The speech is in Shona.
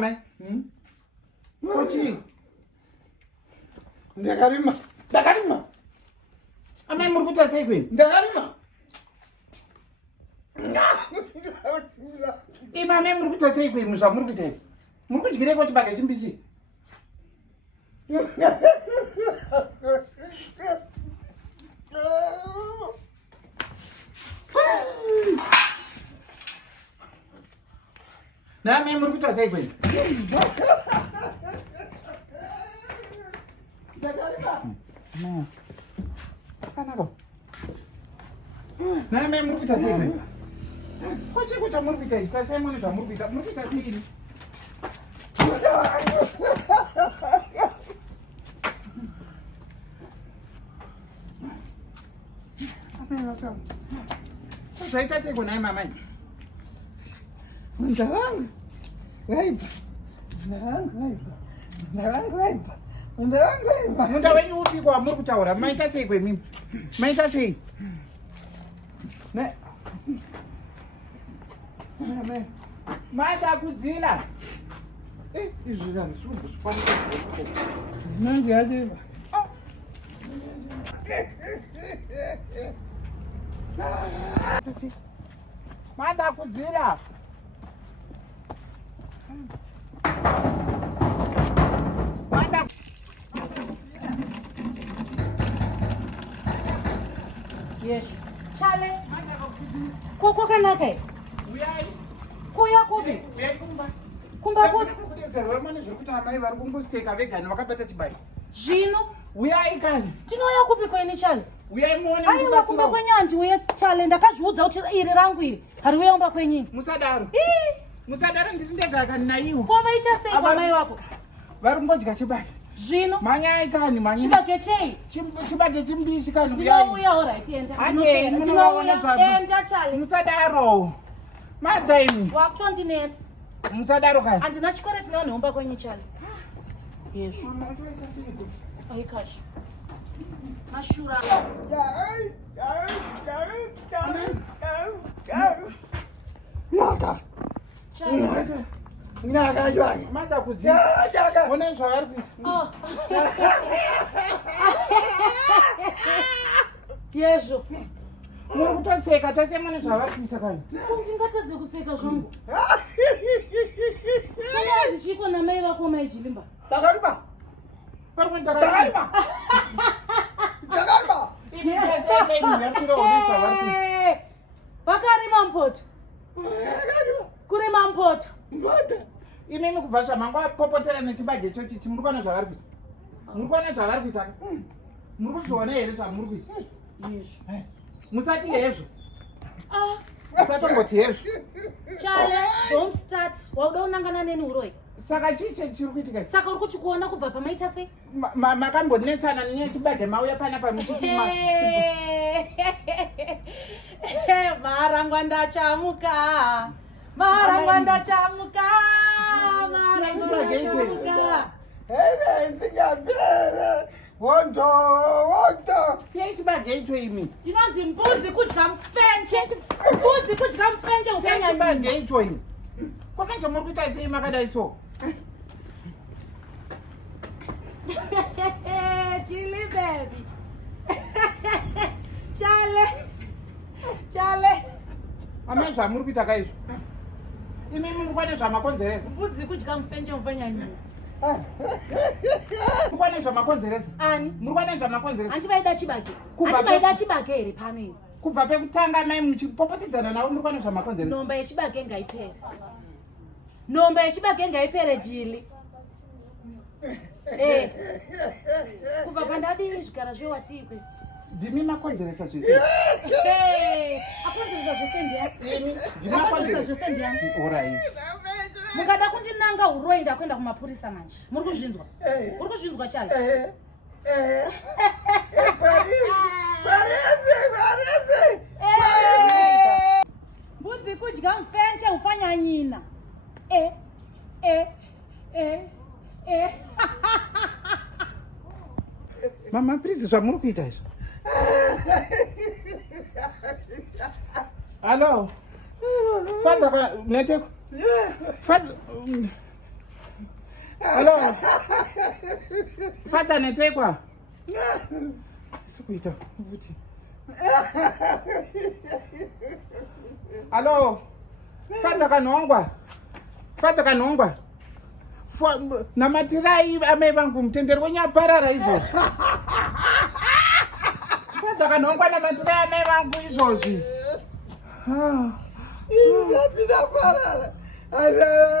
Mãe? Pode. Dagarima. A mãe murguta sai queen. Dagarima. E mãe murguta sai queen, musa murguta. Murguta gire ko chibage chimbisi. Na mãe murguta sai queen. No. Kanako. Na mãe murguta sai queen. Koche kocha murguta, está sai mano murguta. Murguta sai. Sai tá sai com mamãe. Undarang. Waipa. Munda wenyu upi kwa muri kutaura. Maita sei kwe mimi. Maita sei. Ne. Maita kudzila. Izvira msungu sipanda. Nangi aje. Maita kudzila. Yes. Chale. Koko kanake. Uyai. Kuya kubi. Bekumba. Kumba kubi. Kudedzerwa mane zvokuti amai vari kungoseka vegani vakabata chibai. Zvino. Uyai kani. Tinoya kupi kweni chale? Uyai muone aiwa kumba kwenyanti uye chale ndakazviudza kuti iri rangu iri hari uyaumba kwenyini. Musadaro. Musadaro ndiri ndega kani naiwo. Ko vaita sei kwamai vako? Vari kungodya chibai. Zvino. Manyai kani manyai. Chibage chei? Chibage chimbishi kani uyai. Tinouya alright enda. Anje tinouya enda chale. Musadaro. Madzaini. Wakutondinetsa. Musadaro kani. Andina chikore tinoneumba kwenyu chale. Yezvo. Aikashi. Mashura. Naka. Chale. Naka jwangi. Mada kudzika. Naka. Ona zvavari kuita. Oh. Yezvo. Muri kutoseka tose mune zvavari kuita kani. Ndingatadze kuseka zvangu. Chakazi chiko namai vako maichilimba. Dagarima. Dagarima. Dagarima. Ini tose imi yapiro ona zvavari kuita. Vakarima mpoto. Kurima mpoto. Ngwada. Imi kubva zvamanga popotera nechibage chochichi muri kuona zvavari kuita. Muri kuona zvavari kuita. Muri kuzviona here zvamuri kuita. Yezvo. Musati hezvo. Musatongoti hezvo. Chale, don't start. Wauda unangana neni uroi. Saka chiche chiri kuitika. Saka uri kuti kuona kubva pamaita sei? Makambonetsana nechibage mauya panapa muchiti Marangwa ndachamuka. Marangwa ndachamuka. Marangwa ndachamuka. Hey, singapera. Wondo. Siyai chibage icho imi. Inonzi mbudzi kudya mufenje. Mbudzi kudya mufenje Siyai ufenya chibage icho imi. Kwamanje muri kuita sei makadai so? Chili baby. Chale. Amai zvamuri kuita kaizvo. Imi muri kuona zvamakonzeresa. Mbudzi kudya mufenje ufenya nyuwo. Muri kuona zvamakonzeresa. Ani? Muri kuona zvamakonzeresa. Antivaida chibage. Antivaida chibage here pano ini. Kubva pekutanga mai muchipopotedzana navo muri kuona zvamakonzeresa. Nhomba yechibage ngaipere. Nhomba yechibage ngaipere Jili. Kubva pandadi zvigara zvewatiikwe. Ndimi makonzeresa zvese. Akonzeresa zvese ndiani? Ndimi Akonzeresa zvese ndiani? Alright. Mukada kundinanga uroi ndakwenda kumapurisa manje. Muri kuzvinzwa? Uri kuzvinzwa chale? Parece. Mbudzi mbudzi kudya mfenche ufanya nyina. Mama, please, zvamuri kuita izvo. Hello. Father, neteko. Father. Hello. Father, neteko. Sikuita ukuthi. Hello. Father kanongwa. Father kanongwa. Namatirai amai vangu mutenderi wenyaparara izvozvi. Father kanongwa namatirai amai vangu izvozvi. That's enough.